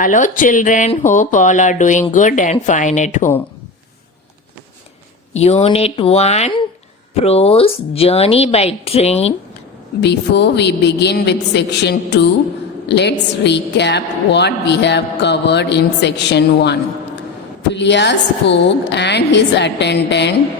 Hello children, hope all are doing good and fine at home. Unit 1, Prose, Journey by Train. Before we begin with section 2, let's recap what we have covered in section 1. Phileas Fogg and his attendant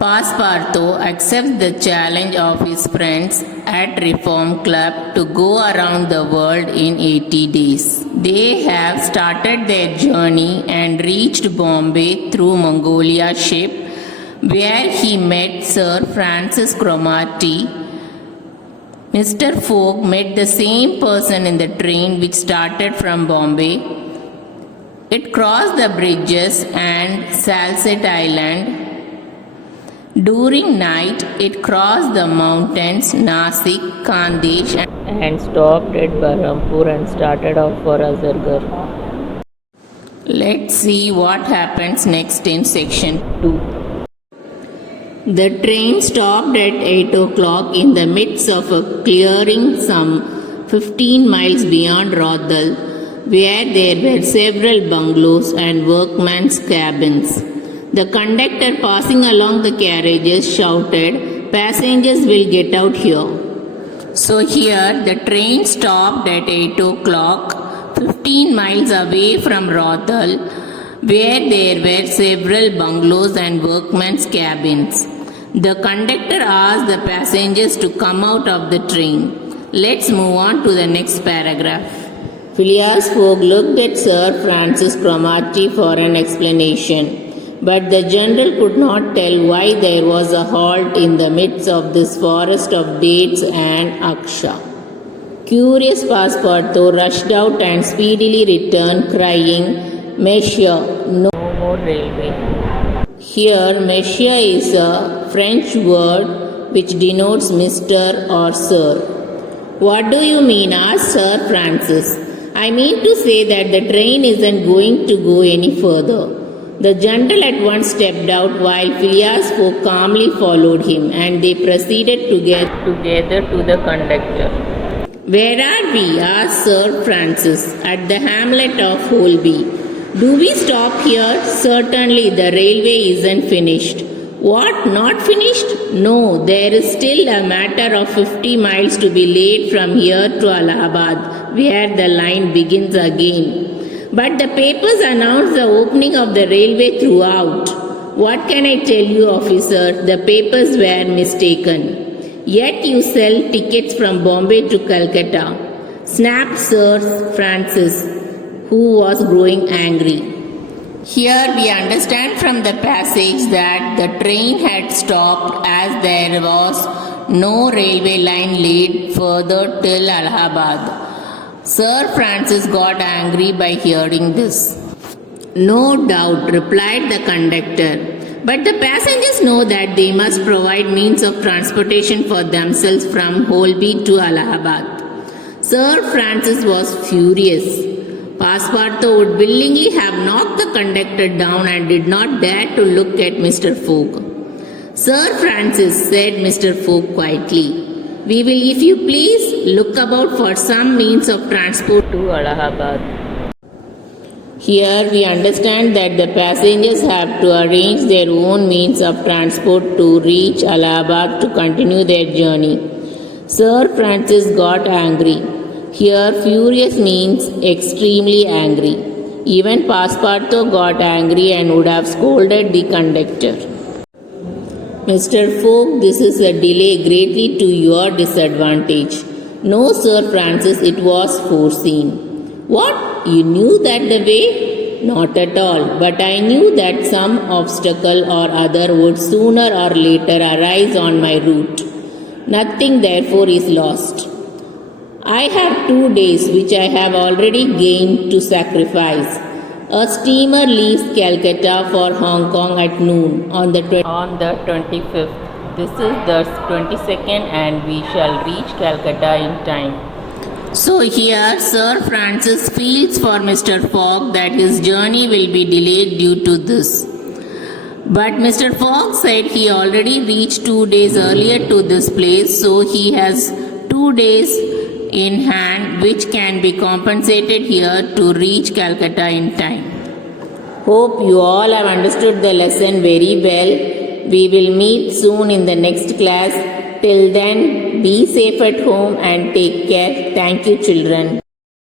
Passepartout accepts the challenge of his friends at Reform Club to go around the world in 80 days. They have started their journey and reached Bombay through Mongolia ship, where he met Sir Francis Cromarty. Mr. Fogg met the same person in the train which started from Bombay. It crossed the bridges and Salsette Island. During night, it crossed the mountains Nasik, Khandesh and stopped at Berhampur and started off for Azargarh. Let's see what happens next in section 2. The train stopped at 8 o'clock in the midst of a clearing some 15 miles beyond Rothal, where there were several bungalows and workmen's cabins. The conductor passing along the carriages shouted, "Passengers will get out here." So here the train stopped at 8 o'clock, 15 miles away from Rothal, where there were several bungalows and workmen's cabins. The conductor asked the passengers to come out of the train. Let's move on to the next paragraph. Phileas Fogg looked at Sir Francis Cromarty for an explanation. But the general could not tell why there was a halt in the midst of this forest of dates and aksha. Curious Passepartout rushed out and speedily returned, crying, "Monsieur, no more railway." Here, Monsieur is a French word which denotes Mr. or Sir. "What do you mean?" asked Sir Francis. "I mean to say that the train isn't going to go any further." The general at once stepped out while Phileas Fogg calmly followed him, and they proceeded together to the conductor. "Where are we?" asked Sir Francis. "At the hamlet of Holby." "Do we stop here?" "Certainly, the railway isn't finished." "What, not finished?" "No, there is still a matter of 50 miles to be laid from here to Allahabad, where the line begins again. But the papers announced the opening of the railway throughout." "What can I tell you, officer? The papers were mistaken." "Yet you sell tickets from Bombay to Calcutta," snapped Sir Francis, who was growing angry. Here we understand from the passage that the train had stopped as there was no railway line laid further till Allahabad. Sir Francis got angry by hearing this. "No doubt," replied the conductor, "but the passengers know that they must provide means of transportation for themselves from Holby to Allahabad." Sir Francis was furious. Passepartout would willingly have knocked the conductor down and did not dare to look at Mr. Fogg. "Sir Francis," said Mr. Fogg quietly, "we will, if you please, look about for some means of transport to Allahabad." Here we understand that the passengers have to arrange their own means of transport to reach Allahabad to continue their journey. Sir Francis got angry. Here furious means extremely angry. Even Passepartout got angry and would have scolded the conductor. "Mr. Fogg, this is a delay greatly to your disadvantage." "No, Sir Francis, it was foreseen." "What? You knew that the way?" "Not at all, but I knew that some obstacle or other would sooner or later arise on my route. Nothing therefore is lost. I have 2 days which I have already gained to sacrifice. A steamer leaves Calcutta for Hong Kong at noon on the 25th. This is the 22nd and we shall reach Calcutta in time." So here Sir Francis feels for Mr. Fogg that his journey will be delayed due to this. But Mr. Fogg said he already reached 2 days earlier to this place, so he has 2 days in hand which can be compensated here to reach Calcutta in time. Hope you all have understood the lesson very well. We will meet soon in the next class. Till then, be safe at home and take care. Thank you, children.